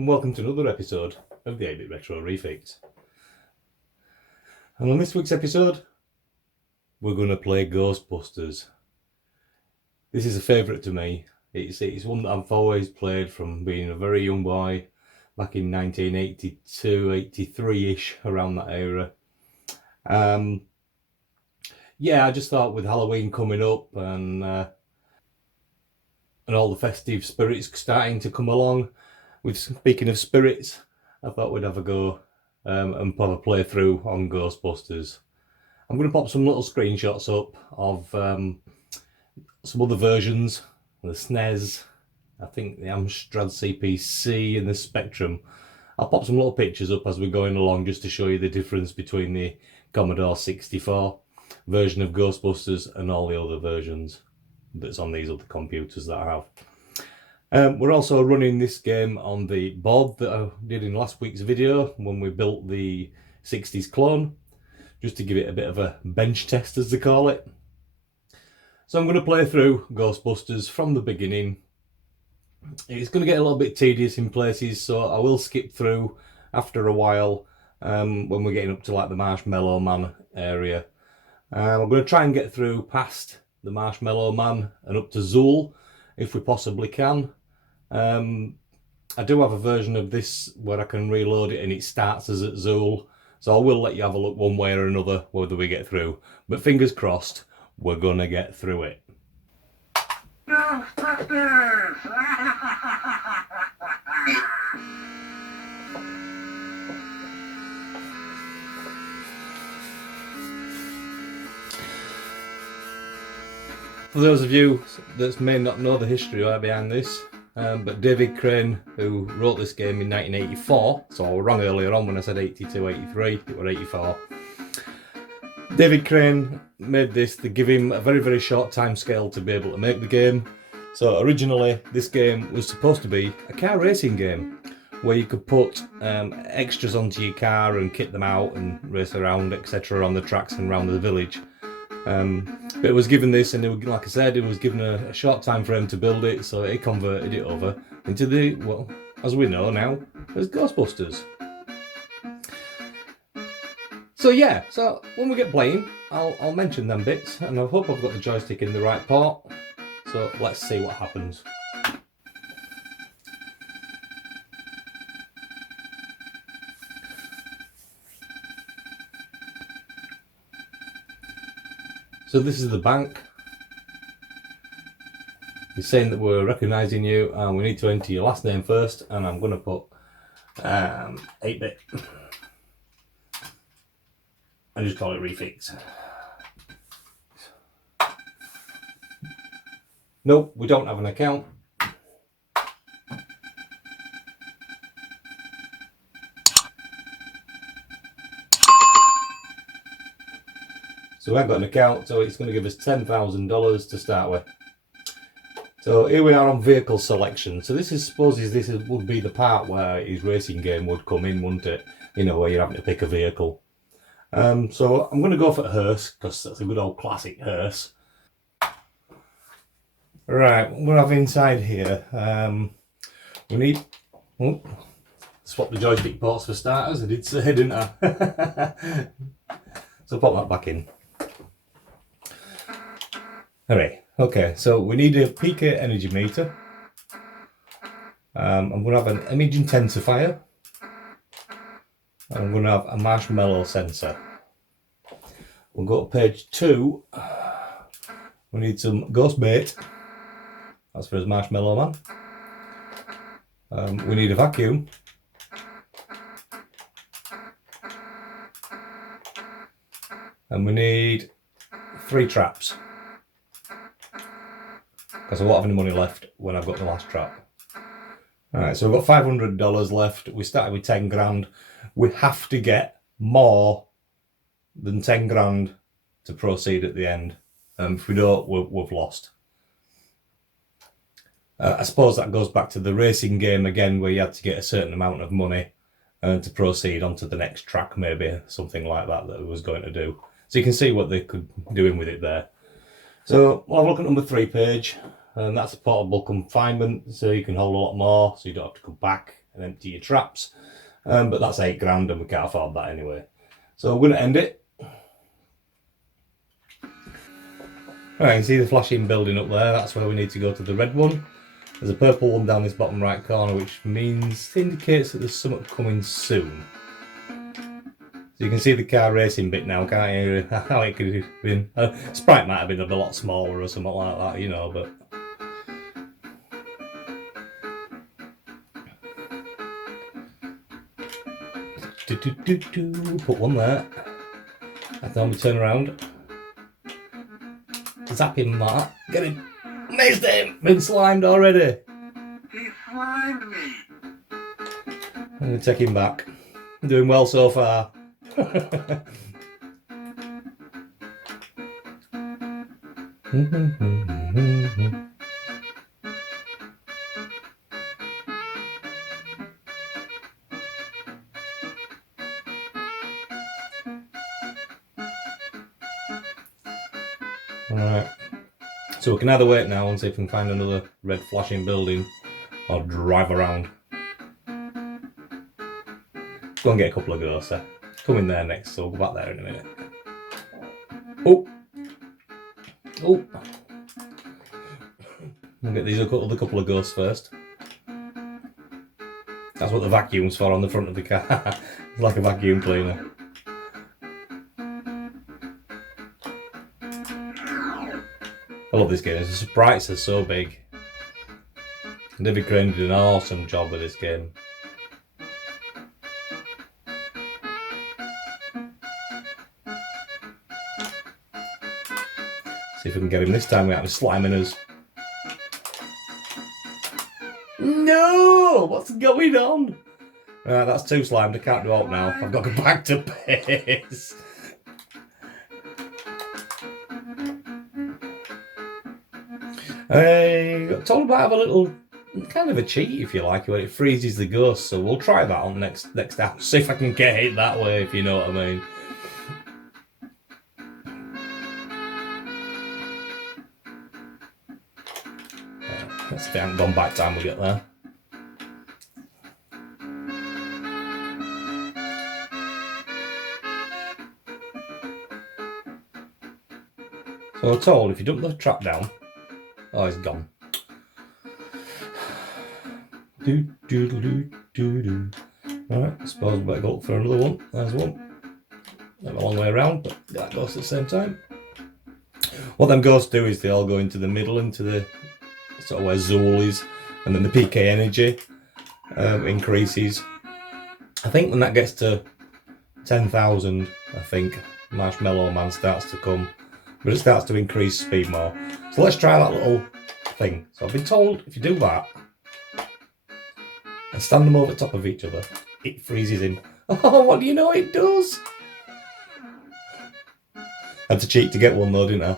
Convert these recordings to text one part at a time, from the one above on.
and welcome to another episode of the 8-Bit Retro Refix. And on this week's episode, we're going to play Ghostbusters. This is a favourite to me. It's one that I've always played from being a very young boy, back in 1982, 83-ish, around that era. Yeah, I just thought with Halloween coming up and all the festive spirits starting to come along, speaking of spirits, I thought we'd have a go and have a playthrough on Ghostbusters. I'm going to pop some little screenshots up of some other versions, the SNES, I think the Amstrad CPC and the Spectrum. I'll pop some little pictures up as we're going along just to show you the difference between the Commodore 64 version of Ghostbusters and all the other versions that's on these other computers that I have. We're also running this game on the board that I did in last week's video when we built the 60s clone, just to give it a bit of a bench test, as they call it. So I'm going to play through Ghostbusters from the beginning. It's going to get a little bit tedious in places, so I will skip through after a while when we're getting up to like the Marshmallow Man area. I'm going to try and get through past the Marshmallow Man and up to Zool if we possibly can. I do have a version of this where I can reload it and it starts as at Zool, so I will let you have a look one way or another whether we get through, but fingers crossed we're gonna get through it. Ghostbusters! For those of you that may not know the history right behind this, but David Crane, who wrote this game in 1984, so I was wrong earlier on when I said 82, 83, it was 84. David Crane made this to give him a very, very short time scale to be able to make the game. So originally this game was supposed to be a car racing game where you could put extras onto your car and kit them out and race around, etc. on the tracks and around the village. But it was given this, and it was, like I said, it was given a short time frame to build it, so it converted it over into the, well, as we know now, as Ghostbusters. So yeah, so when we get playing, I'll mention them bits, and I hope I've got the joystick in the right port. So let's see what happens. So this is the bank. He's saying that we're recognising you and we need to enter your last name first, and I'm going to put 8-bit and just call it Refix. Nope, we don't have an account. So we haven't got an account, so it's going to give us $10,000 to start with. So here we are on vehicle selection. So this would be the part where his racing game would come in, wouldn't it? You know, where you're having to pick a vehicle. So I'm going to go for hearse, because that's a good old classic hearse. Right, what we have inside here, we need, swap the joystick ports for starters, I did say, didn't I? So pop that back in. Alright, okay, so we need a PK energy meter. I'm going to have an image intensifier. I'm going to have a marshmallow sensor. We'll go to page 2. We need some ghost bait. That's for his Marshmallow Man. We need a vacuum. And we need 3 traps, because I won't have any money left when I've got the last trap. Alright, so we've got $500 left. We started with 10 grand. We have to get more than 10 grand to proceed at the end. If we don't, we've lost. I suppose that goes back to the racing game again, where you had to get a certain amount of money to proceed onto the next track, maybe something like that it was going to do. So you can see what they could do with it there. So we'll have a look at number 3 page, and that's a portable confinement, so you can hold a lot more, so you don't have to come back and empty your traps. But that's £8 and we can't afford that anyway. So we're going to end it. Right, you can see the flashing building up there. That's where we need to go to the red one. There's a purple one down this bottom right corner, which indicates that there's something coming soon. So you can see the car racing bit now, can't you? How it could have been. Sprite might have been a lot smaller or something like that, you know, but... Put one there. And then we turn around. Zap him, Matt. Get him. Missed him! Been slimed already. He slimed me. I'm going to take him back. I'm doing well so far. Alright, so we can either wait now and see if we can find another red flashing building or drive around. Go and get a couple of ghosts there. Come in there next, so we'll go back there in a minute. Oh! Oh! We'll get these other couple of ghosts first. That's what the vacuum's for on the front of the car. It's like a vacuum cleaner. I love this game. The sprites are so big. David Crane did an awesome job with this game. See if we can get him this time without him sliming us. No! What's going on? Right, that's too slimed. I can't do alt now. I've got to go back to base. Told about have a little kind of a cheat, if you like, where it freezes the ghost. So we'll try that on next hour. See if I can get it that way, if you know what I mean. Let's see if I haven't gone back time we get there. So I'm told if you dump the trap down, oh, it's gone. Alright, I suppose we better go up for another one. There's one. Went a long way around, but that goes at the same time. What them ghosts do is they all go into the middle, into the sort of where Zool is, and then the PK energy increases. I think when that gets to 10,000, I think Marshmallow Man starts to come, but it starts to increase speed more. So let's try that little thing. So I've been told if you do that and stand them over the top of each other, it freezes in. Oh, what do you know it does? Had to cheat to get one though, didn't I?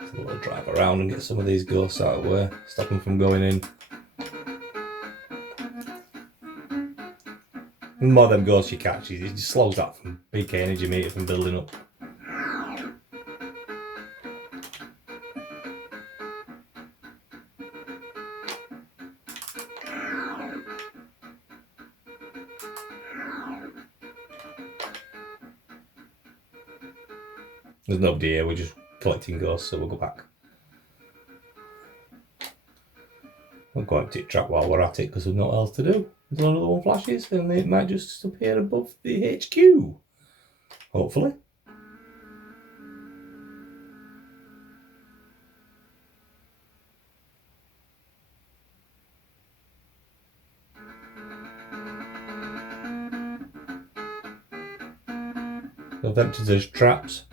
So we'll drive around and get some of these ghosts out of the way, stop them from going in. The more them ghosts you catch, it just slows that from PK energy meter from building up. There's nobody here, we're just collecting ghosts, so we'll go back. We'll go empty the trap while we're at it because there's nothing else to do. Until another one flashes and it might just appear above the HQ. Hopefully. So I've emptied those traps.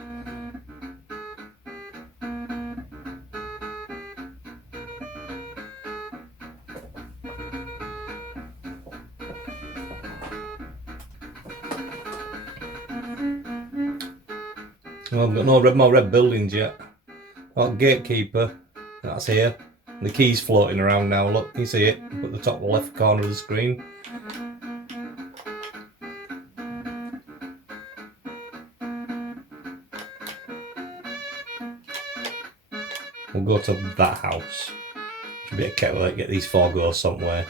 Well, I've got no more red buildings yet. Got gatekeeper, that's here. The key's floating around now, look, can you see it? Up at the top left corner of the screen. we'll go to that house. Should be a kettle, like, get these 4 ghosts somewhere.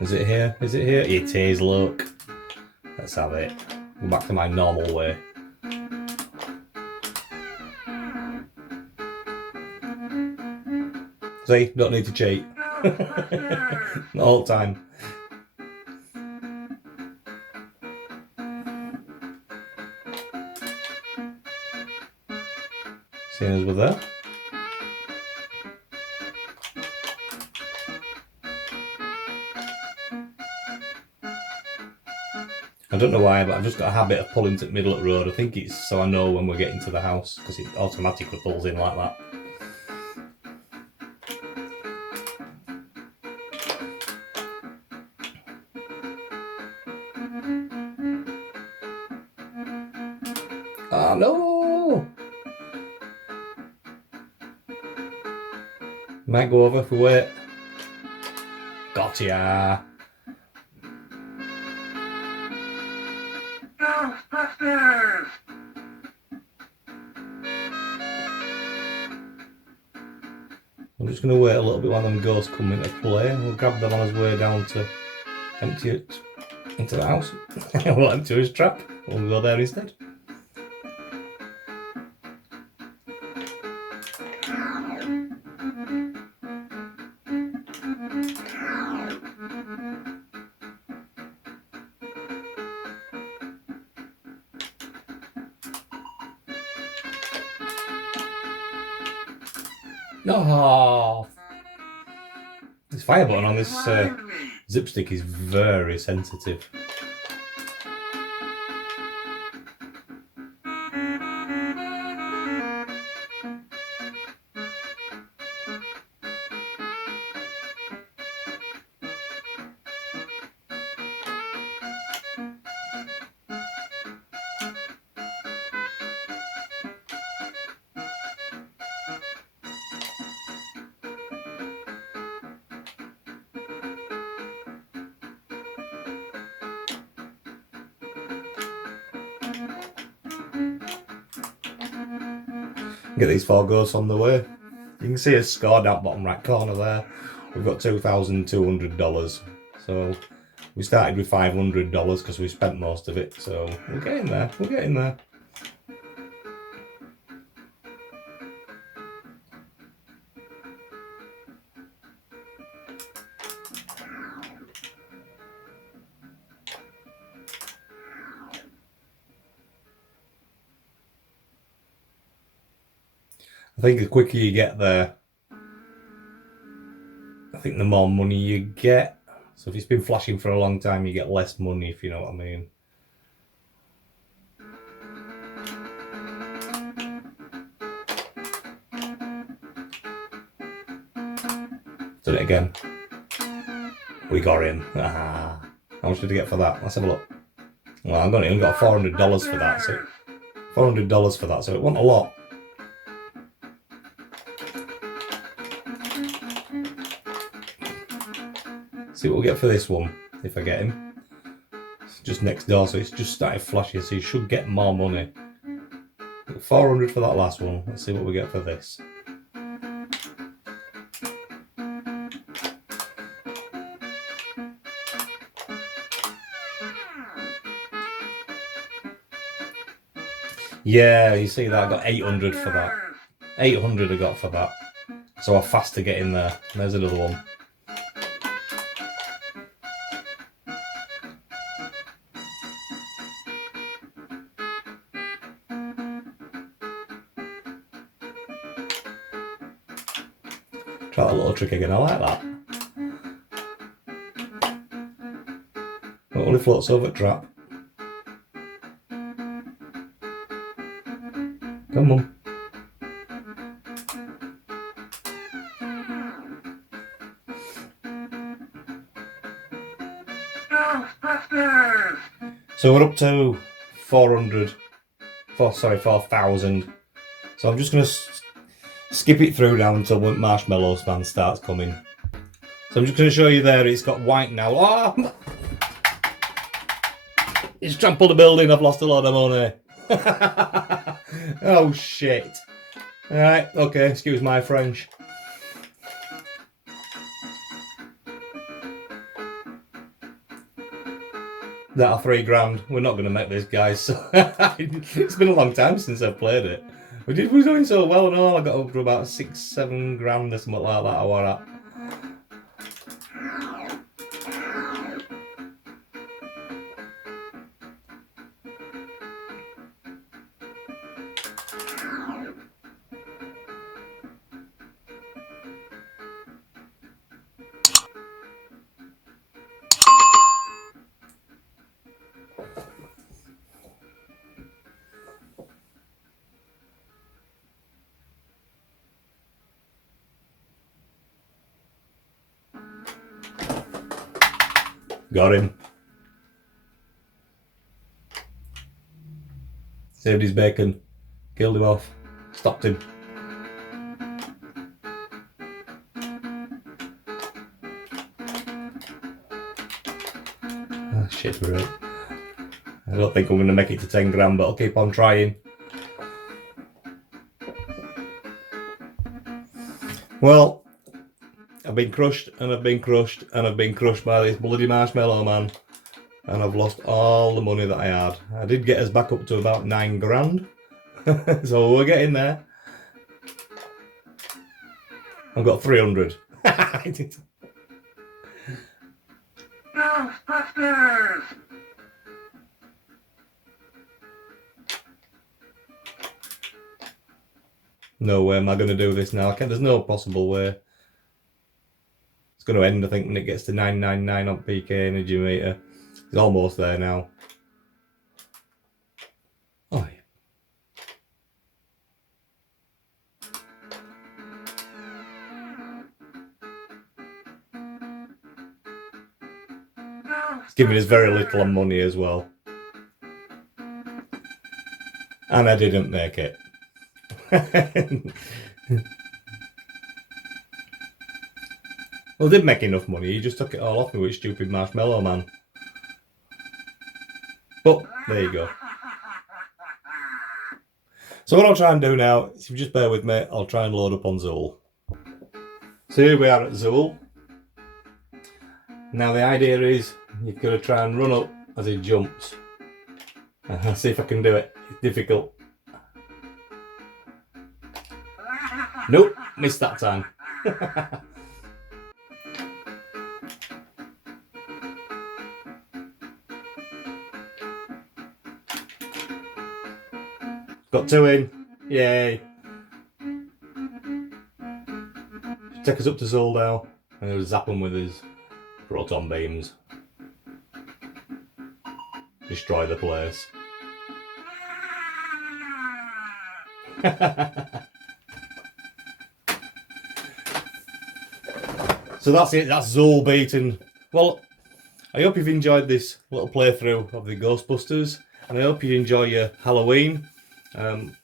Is it here? Is it here? It is, look. Let's have it. Go back to my normal way. See, don't need to cheat. Ghostbusters! The whole time. Seeing as we're there. I don't know why, but I've just got a habit of pulling to the middle of the road. I think it's so I know when we're getting to the house, because it automatically pulls in like that. Oh no! Might go over if we wait. Gotcha! Ghostbusters! I'm just going to wait a little bit while them ghosts come into play. We'll grab them on his way down to empty it into the house. We'll empty his trap. We'll go there instead. No, this fire button on this Find me. zip stick is very sensitive. Get these 4 ghosts on the way. You can see a score down bottom right corner there. We've got $2,200. So we started with $500 because we spent most of it. So we're getting there. We're getting there. I think the quicker you get there, I think the more money you get. So if it's been flashing for a long time, you get less money, if you know what I mean. Done it again. We got him. Ah. How much did we get for that? Let's have a look. Well, I only got $400 for that. So $400 for that. So it wasn't a lot. See what we'll get for this one, if I get him. It's just next door, so it's just started flashing, so you should get more money. 400 for that last one. Let's see what we get for this. Yeah, you see that? I got 800 for that. 800 I got for that. So how fast to get in there. There's another one. Try that little trick again, I like that. It only floats over trap. Come on. Ghostbusters! So we're up to 400 4,000. So I'm just going to skip it through now until Marshmallow Man starts coming. So I'm just going to show you there, it's got white now. Oh! It's trampled the building, I've lost a lot of money. Oh shit. Alright, okay, excuse my French. That'll £3 grand. We're not going to make this, guys. So it's been a long time since I've played it. We were doing so well and all. I got up to about 6-7 grand or something like that. I was at. Got him. Saved his bacon. Killed him off. Stopped him. Oh, shit, we're out. I don't think I'm going to make it to 10 grand, but I'll keep on trying. Well, I've been crushed and I've been crushed and I've been crushed by this bloody Marshmallow Man. And I've lost all the money that I had. I did get us back up to about 9 grand. So we're getting there. I've got 300. Ghostbusters! No way am I going to do this now. There's no possible way. It's going to end, I think, when it gets to 999 on PK Energy Meter. It's almost there now. Oh, yeah. It's giving us very little money as well. And I didn't make it. Well, I did make enough money. He just took it all off me with stupid Marshmallow Man. But there you go. So what I'll try and do now, if you just bear with me, I'll try and load up on Zool. So here we are at Zool. Now the idea is you've got to try and run up as he jumps. I'll see if I can do it. It's difficult. Nope, missed that time. Got 2 in. Yay. Take us up to Zool now. And he'll zap him with his proton beams. Destroy the place. So that's it, that's Zool beaten. Well, I hope you've enjoyed this little playthrough of the Ghostbusters, and I hope you enjoy your Halloween. I'm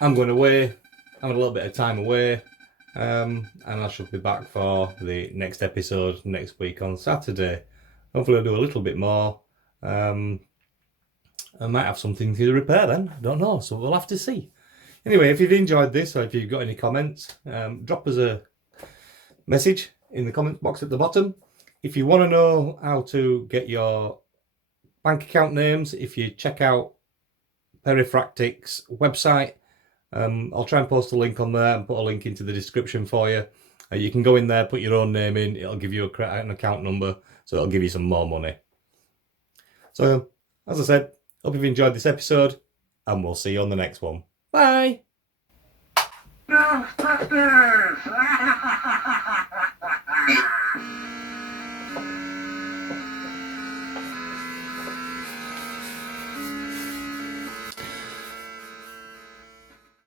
going away, I'm a little bit of time away, and I shall be back for the next episode next week on Saturday. Hopefully I'll do a little bit more. I might have something to repair then, I don't know, so we'll have to see. Anyway, if you've enjoyed this, or if you've got any comments, drop us a message in the comment box at the bottom. If you want to know how to get your bank account names, if you check out Perifractic's website, I'll try and post a link on there and put a link into the description for you. You can go in there, put your own name in, it'll give you an account number, so it'll give you some more money. So, as I said, hope you've enjoyed this episode, and we'll see you on the next one. Bye! Ghostbusters!